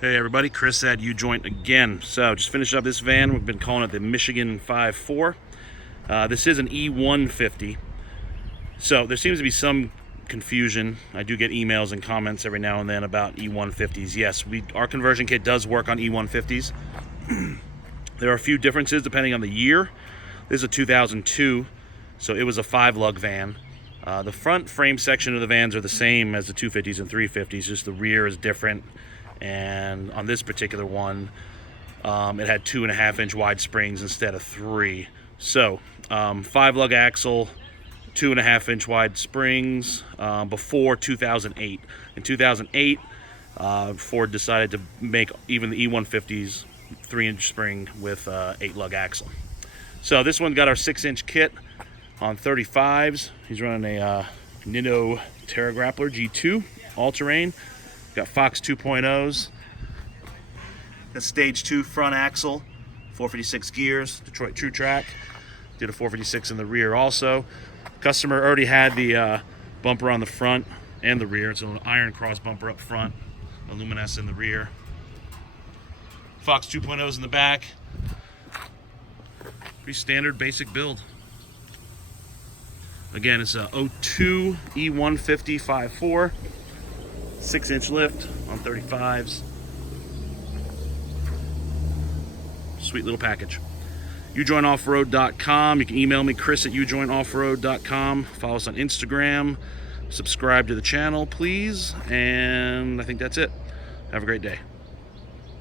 Hey everybody, Chris at Ujoint again. So just finished up this van. We've been calling it the Michigan 5.4. This is an E150. So there seems to be some confusion. I do get emails and comments every now and then about E150s. Yes, our conversion kit does work on E150s. There are a few differences depending on the year. This is a 2002, so it was a 5-lug van. The front frame section of the vans are the same as the 250s and 350s, just the rear is different. And on this particular one, it had 2.5-inch wide springs instead of 3. So 5-lug axle, 2.5-inch wide springs before 2008. In 2008, Ford decided to make even the E150s 3-inch spring with 8-lug axle. So this one got our 6-inch kit on 35s. He's running a Nitto Terra Grappler G2 all-terrain. Got Fox 2.0s. Got stage 2 front axle, 456 gears, Detroit True Track. Did a 456 in the rear also. Customer already had the bumper on the front and the rear. It's an iron cross bumper up front, Luminescent in the rear. Fox 2.0s in the back. Pretty standard basic build. Again, it's a 02 E150 5.4. 6-inch lift on 35s. Sweet little package. Ujointoffroad.com. You can email me, Chris at ujointoffroad.com. Follow us on Instagram. Subscribe to the channel, please. And I think that's it. Have a great day.